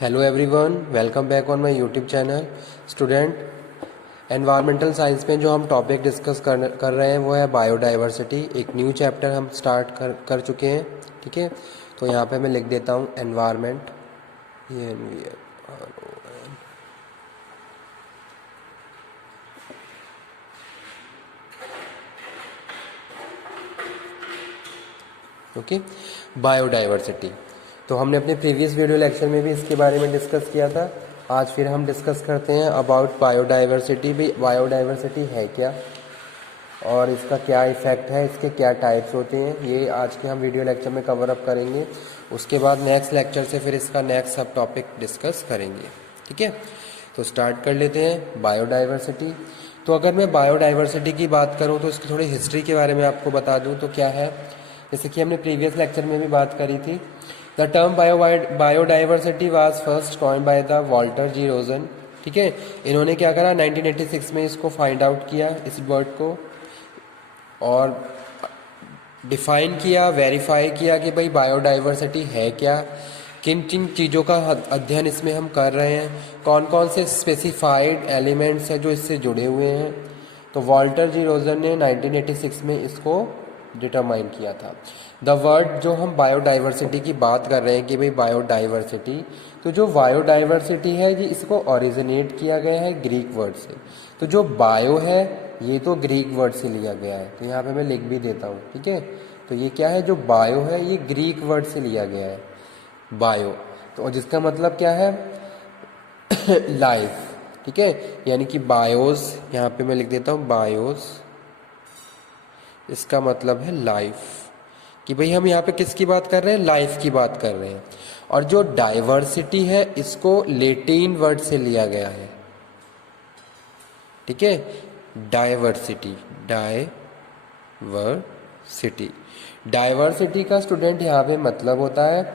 Hello everyone, welcome back on my YouTube channel. Student, environmental science में जो हम topic discuss कर रहे हैं वो है बायोडाइवर्सिटी। एक न्यू चैप्टर हम स्टार्ट कर चुके हैं। ठीक है, तो यहाँ पे मैं लिख देता हूँ एनवायरमेंट। Okay, biodiversity. तो हमने अपने प्रीवियस वीडियो लेक्चर में भी इसके बारे में डिस्कस किया था। आज फिर हम डिस्कस करते हैं अबाउट बायोडाइवर्सिटी। भी बायोडाइवर्सिटी है क्या और इसका क्या इफ़ेक्ट है, इसके क्या टाइप्स होते हैं, ये आज के हम वीडियो लेक्चर में कवर अप करेंगे। उसके बाद नेक्स्ट लेक्चर से फिर इसका नेक्स्ट सब टॉपिक डिस्कस करेंगे। ठीक है, तो स्टार्ट कर लेते हैं बायोडाइवर्सिटी। तो अगर मैं बायोडाइवर्सिटी की बात करूं तो इसकी थोड़ी हिस्ट्री के बारे में आपको बता दूं तो क्या है, जैसे कि हमने प्रीवियस लेक्चर में भी बात करी थी। The term biodiversity was first coined by the Walter G Rosen. ठीक है, इन्होंने क्या करा, 1986 में इसको फाइंड आउट किया, इस वर्ड को, और डिफाइन किया, वेरीफाई किया कि भाई बायोडाइवर्सिटी है क्या, किन किन चीज़ों का अध्ययन इसमें हम कर रहे हैं, कौन कौन से स्पेसिफाइड एलिमेंट्स हैं जो इससे जुड़े हुए हैं। तो वॉल्टर जी रोजन ने 1986 में इसको डिटरमाइन किया था। द वर्ड जो हम बायोडाइवर्सिटी की बात कर रहे हैं कि भाई बायोडाइवर्सिटी, तो जो बायोडाइवर्सिटी है ये इसको ओरिजिनेट किया गया है ग्रीक वर्ड से। तो जो बायो है ये तो ग्रीक वर्ड से लिया गया है, तो यहाँ पे मैं लिख भी देता हूँ। ठीक है, तो ये क्या है, जो बायो है ये ग्रीक वर्ड से लिया गया है, बायो। तो जिसका मतलब क्या है, लाइफ। ठीक है, यानी कि बायोस, यहाँ पे मैं लिख देता हूँ बायोस, इसका मतलब है लाइफ। कि भाई हम यहाँ पे किसकी बात कर रहे हैं, लाइफ की बात कर रहे हैं। और जो डाइवर्सिटी है इसको लैटिन वर्ड से लिया गया है। ठीक है, डाइवर्सिटी, डाइवर्सिटी, डाइवर्सिटी का स्टूडेंट यहाँ पे मतलब होता है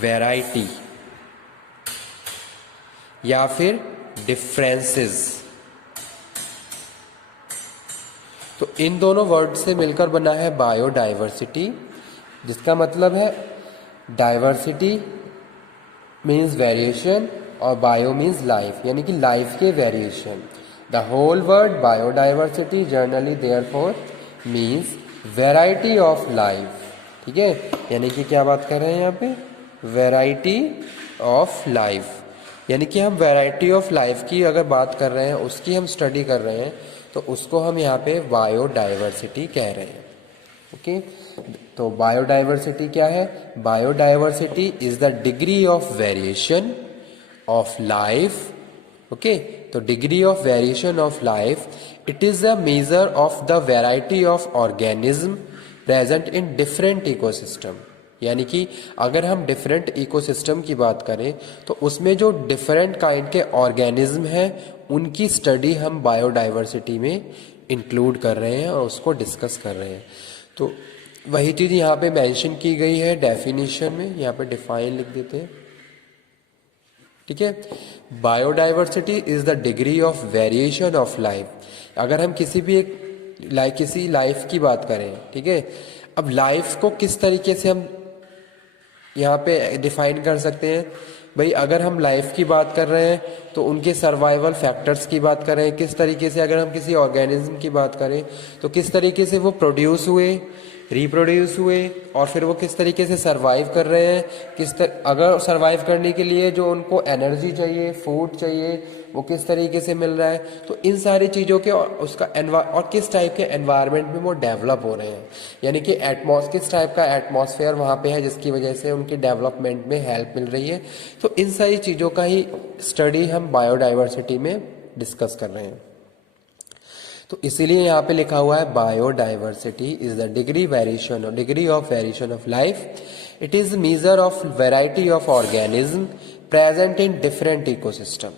वैरायटी या फिर डिफरेंसेस। तो इन दोनों वर्ड से मिलकर बना है बायोडाइवर्सिटी, जिसका मतलब है डाइवर्सिटी मीन्स वेरिएशन और बायो मीन्स लाइफ, यानी कि लाइफ के वेरिएशन। The whole word biodiversity generally therefore means variety of life. ठीक है, यानी कि क्या बात कर रहे हैं यहाँ पे, वेराइटी ऑफ लाइफ, यानी कि हम वेराइटी ऑफ लाइफ की अगर बात कर रहे हैं, उसकी हम स्टडी कर रहे हैं, तो उसको हम यहाँ पे बायोडाइवर्सिटी कह रहे हैं। ओके, तो बायोडाइवर्सिटी क्या है, biodiversity is the degree of variation of life. Okay, तो degree of variation of life, it is the measure of the variety of organism present in different ecosystem. यानी कि अगर हम डिफरेंट इकोसिस्टम की बात करें तो उसमें जो डिफरेंट काइंड के ऑर्गेनिज्म हैं उनकी स्टडी हम बायोडाइवर्सिटी में इंक्लूड कर रहे हैं और उसको डिस्कस कर रहे हैं। तो वही चीज़ यहाँ पे मेंशन की गई है डेफिनेशन में, यहाँ पे डिफाइन लिख देते हैं। ठीक है, biodiversity is the degree of variation of life. अगर हम किसी भी एक किसी लाइफ की बात करें, ठीक है, अब लाइफ को किस तरीके से हम यहाँ पे डिफाइन कर सकते हैं, भाई अगर हम लाइफ की बात कर रहे हैं तो उनके सर्वाइवल फैक्टर्स की बात करें, किस तरीके से, अगर हम किसी ऑर्गेनिज्म की बात करें तो किस तरीके से वो प्रोड्यूस हुए, रिप्रोड्यूस हुए, और फिर वो किस तरीके से सरवाइव कर रहे हैं, अगर सरवाइव करने के लिए जो उनको एनर्जी चाहिए, फूड चाहिए, वो किस तरीके से मिल रहा है। तो इन सारी चीज़ों के और उसका और किस टाइप के एनवायरनमेंट में वो डेवलप हो रहे हैं, यानी कि किस टाइप का एटमॉस्फेयर वहाँ पे है जिसकी वजह से उनके डेवलपमेंट में हेल्प मिल रही है। तो इन सारी चीज़ों का ही स्टडी हम बायोडाइवर्सिटी में डिस्कस कर रहे हैं। तो इसीलिए यहाँ पे लिखा हुआ है biodiversity is the degree of variation of life, it is measure of variety of organism present in different ecosystem.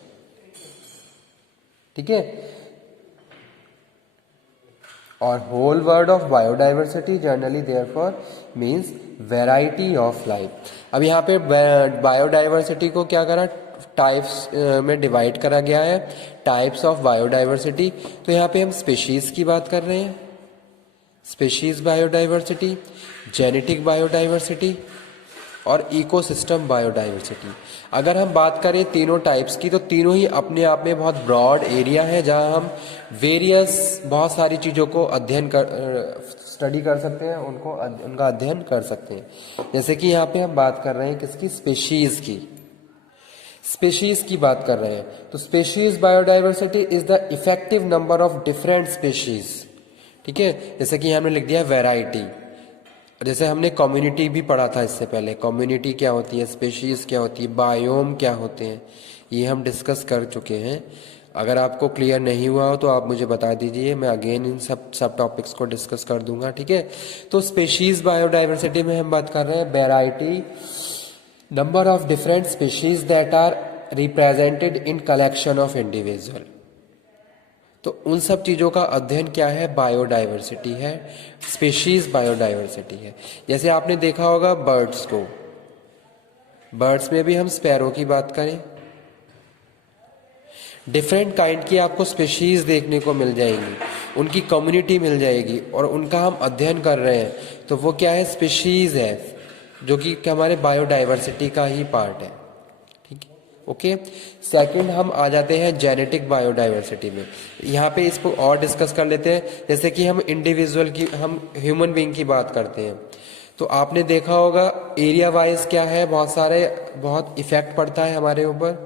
ठीक है, और whole word of biodiversity generally therefore means variety of life. अब यहाँ पे बायोडाइवर्सिटी को क्या करा, टाइप्स में डिवाइड करा गया है, टाइप्स ऑफ बायोडाइवर्सिटी। तो यहाँ पे हम स्पीशीज की बात कर रहे हैं, स्पीशीज बायोडाइवर्सिटी, जेनेटिक बायोडाइवर्सिटी, और इकोसिस्टम बायोडाइवर्सिटी। अगर हम बात करें तीनों टाइप्स की, तो तीनों ही अपने आप में बहुत ब्रॉड एरिया है जहां हम वेरियस बहुत सारी चीज़ों को स्टडी कर सकते हैं, उनका अध्ययन कर सकते हैं। जैसे कि यहाँ पे हम बात कर रहे हैं किसकी, स्पेशीज़ की। स्पेशीज की बात कर रहे हैं तो species biodiversity is the effective number of different species. ठीक है, जैसे कि हमने लिख दिया वैरायटी। जैसे हमने कम्युनिटी भी पढ़ा था इससे पहले, कम्युनिटी क्या होती है, स्पेशीज क्या होती है, बायोम क्या होते हैं, ये हम डिस्कस कर चुके हैं। अगर आपको क्लियर नहीं हुआ हो तो आप मुझे बता दीजिए, मैं अगेन इन सब टॉपिक्स को डिस्कस कर दूंगा। ठीक है, तो स्पेशीज बायोडाइवर्सिटी में हम बात कर रहे हैं variety, number of different species that are represented in collection of individual. तो उन सब चीज़ों का अध्ययन क्या है, बायोडाइवर्सिटी है, स्पीशीज बायोडाइवर्सिटी है। जैसे आपने देखा होगा बर्ड्स को, बर्ड्स में भी हम स्पैरो की बात करें, डिफरेंट काइंड की आपको स्पीशीज देखने को मिल जाएंगी, उनकी कम्युनिटी मिल जाएगी और उनका हम अध्ययन कर रहे हैं, तो वो क्या है, स्पीशीज है, जो कि हमारे बायोडाइवर्सिटी का ही पार्ट है। ठीक है, ओके। सेकंड हम आ जाते हैं जेनेटिक बायोडाइवर्सिटी में। यहाँ पे इसको और डिस्कस कर लेते हैं। जैसे कि हम इंडिविजुअल की, हम ह्यूमन बीइंग की बात करते हैं, तो आपने देखा होगा एरिया वाइज क्या है, बहुत इफेक्ट पड़ता है हमारे ऊपर।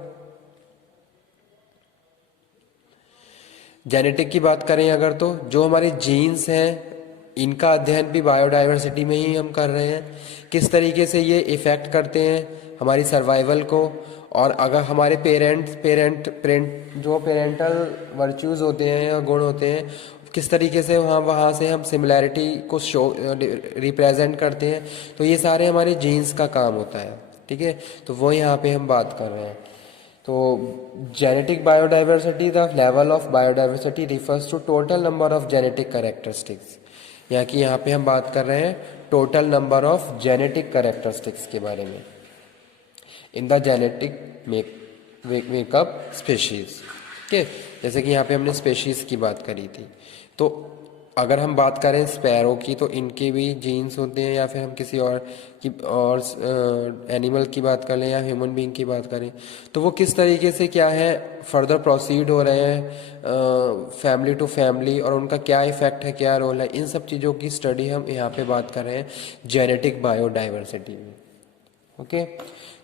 जेनेटिक की बात करें अगर, तो जो हमारे जीन्स हैं इनका अध्ययन भी बायोडाइवर्सिटी में ही हम कर रहे हैं, किस तरीके से ये इफ़ेक्ट करते हैं हमारी सर्वाइवल को। और अगर हमारे जो पेरेंटल वर्च्यूज़ होते हैं या गुण होते हैं, किस तरीके से वहाँ से हम सिमिलैरिटी को रिप्रेजेंट करते हैं, तो ये सारे हमारे जीन्स का काम होता है। ठीक है, तो वो यहाँ पे हम बात कर रहे हैं। तो genetic biodiversity, the level of biodiversity refers to total number of genetic characteristics. यहाँ पे हम बात कर रहे हैं total number of genetic characteristics के बारे में in the genetic makeup species. ठीक है, जैसे कि यहाँ पे हमने स्पेशीज की बात करी थी, तो अगर हम बात करें स्पैरो की, तो इनके भी जीन्स होते हैं, या फिर हम किसी और एनिमल की बात कर लें या ह्यूमन बीइंग की बात करें, तो वो किस तरीके से क्या है फर्दर प्रोसीड हो रहे हैं फैमिली टू फैमिली, और उनका क्या इफेक्ट है, क्या रोल है, इन सब चीज़ों की स्टडी हम यहाँ पे बात कर रहे हैं जेनेटिक बायोडाइवर्सिटी में। ओके,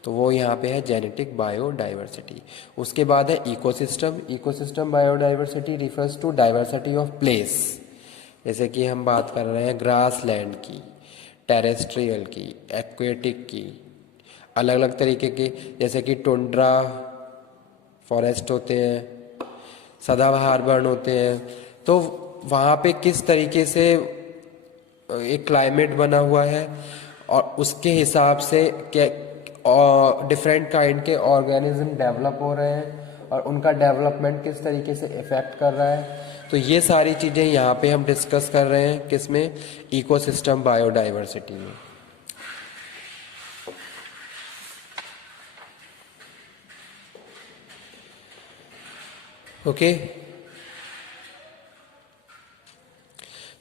तो वो यहाँ पे है जेनेटिक बायोडाइवर्सिटी। उसके बाद है ecosystem. Ecosystem biodiversity refers to diversity of place. जैसे कि हम बात कर रहे हैं ग्रास लैंड की, टेरेस्ट्रियल की, एक्वेटिक की, अलग अलग तरीके की, जैसे कि टुंड्रा फॉरेस्ट होते हैं, सदाबहार वन होते हैं। तो वहाँ पे किस तरीके से एक क्लाइमेट बना हुआ है और उसके हिसाब से डिफरेंट काइंड के ऑर्गेनिज्म डेवलप हो रहे हैं और उनका डेवलपमेंट किस तरीके से इफेक्ट कर रहा है। तो ये सारी चीज़ें यहाँ पे हम डिस्कस कर रहे हैं किसमें, इकोसिस्टम बायोडाइवर्सिटी में। ओके,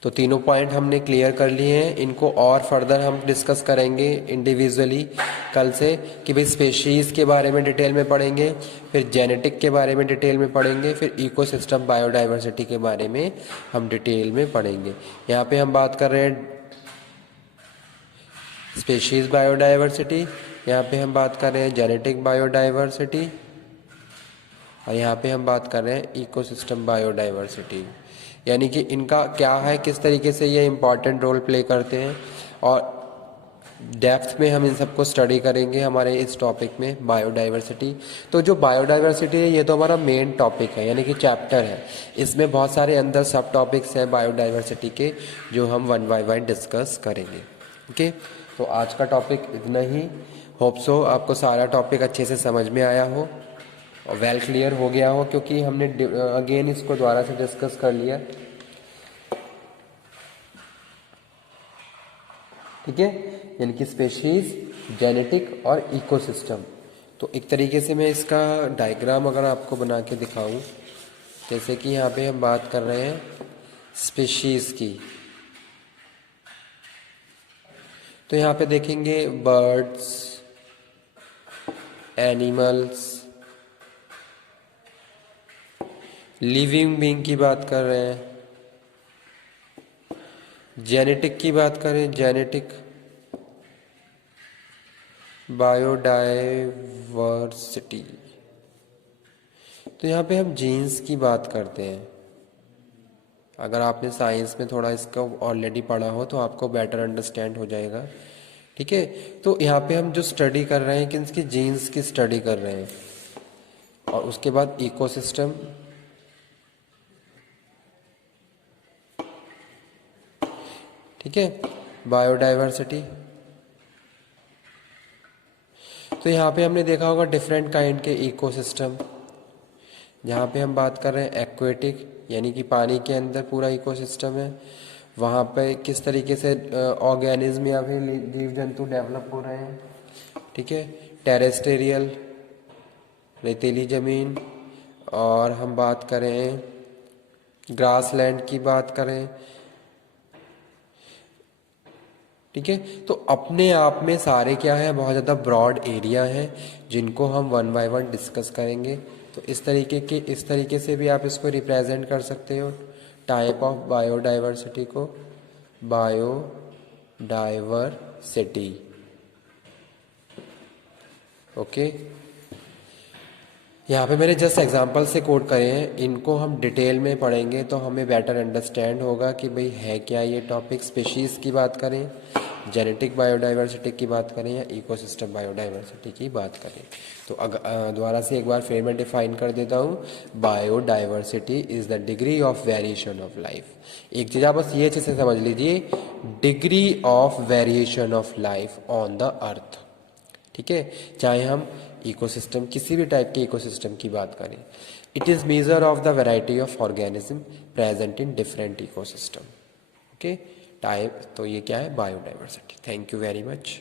तो तीनों पॉइंट हमने क्लियर कर लिए हैं। इनको और फर्दर हम डिस्कस करेंगे इंडिविजुअली कल से, कि भाई स्पेशीज़ के बारे में डिटेल में पढ़ेंगे, फिर जेनेटिक के बारे में डिटेल में पढ़ेंगे, फिर इकोसिस्टम बायोडाइवर्सिटी के बारे में हम डिटेल में पढ़ेंगे। यहाँ पे हम बात कर रहे हैं स्पेशीज़ बायोडाइवर्सिटी, यहाँ पे हम बात कर रहे हैं जेनेटिक बायोडाइवर्सिटी, और यहाँ पे हम बात कर रहे हैं इकोसिस्टम बायोडाइवर्सिटी। यानी कि इनका क्या है, किस तरीके से ये इम्पॉर्टेंट रोल प्ले करते हैं, और डेप्थ में हम इन सबको स्टडी करेंगे हमारे इस टॉपिक में बायोडाइवर्सिटी। तो जो बायोडाइवर्सिटी है ये तो हमारा मेन टॉपिक है, यानी कि चैप्टर है। इसमें बहुत सारे अंदर सब टॉपिक्स हैं बायोडाइवर्सिटी के, जो हम वन बाय वन डिस्कस करेंगे। ओके, तो आज का टॉपिक इतना ही। होप सो आपको सारा टॉपिक अच्छे से समझ में आया हो और वेल क्लियर हो गया हो, क्योंकि हमने अगेन इसको दोबारा से डिस्कस कर लिया। ठीक है, यानी कि स्पेशीज, जेनेटिक और इकोसिस्टम। तो एक तरीके से मैं इसका डायग्राम अगर आपको बना के दिखाऊं, जैसे कि यहाँ पे हम बात कर रहे हैं स्पेशीज की, तो यहाँ पे देखेंगे बर्ड्स, एनिमल्स, लिविंग बीइंग की बात कर रहे हैं, जेनेटिक की बात करें, जेनेटिक, बायोडाइवर्सिटी, तो यहाँ पे हम जीन्स की बात करते हैं। अगर आपने साइंस में थोड़ा इसका ऑलरेडी पढ़ा हो तो आपको बेटर अंडरस्टैंड हो जाएगा। ठीक है, तो यहाँ पे हम जो स्टडी कर रहे हैं कि इसकी जीन्स की स्टडी कर रहे हैं, और उसके बाद इकोसिस्टम, ठीक है, बायोडाइवर्सिटी। तो यहाँ पे हमने देखा होगा डिफरेंट काइंड के इकोसिस्टम। जहाँ पे हम बात कर रहे हैं एक्वेटिक, यानी कि पानी के अंदर पूरा इकोसिस्टम है, वहाँ पे किस तरीके से ऑर्गेनिज्म या फिर जीव जंतु डेवलप हो रहे हैं। ठीक है, टेरेस्टेरियल, रेतीली ज़मीन, और हम बात करें ग्रासलैंड की बात करें। ठीक है, तो अपने आप में सारे क्या है, बहुत ज़्यादा ब्रॉड एरिया है जिनको हम वन बाय वन डिस्कस करेंगे। तो इस तरीके से भी आप इसको रिप्रेजेंट कर सकते हो टाइप ऑफ बायोडाइवर्सिटी को, बायोडाइवर्सिटी। ओके, यहाँ पे मैंने जस्ट एग्जांपल से कोट करे हैं, इनको हम डिटेल में पढ़ेंगे तो हमें बेटर अंडरस्टैंड होगा कि भाई है क्या ये टॉपिक। स्पीशीज़ की बात करें, जेनेटिक बायोडाइवर्सिटी की बात करें, या इकोसिस्टम बायोडाइवर्सिटी की बात करें। तो दोबारा से एक बार फिर मैं डिफाइन कर देता हूँ, biodiversity is the degree of variation of life. एक चीज़ आप बस ये अच्छे से समझ लीजिए, degree of variation of life on the earth. ठीक है, चाहे हम इकोसिस्टम, किसी भी टाइप के इकोसिस्टम की बात करें, it is major of the variety of organism present in different ecosystem. Okay, type, तो ये क्या है, biodiversity. Thank you very much.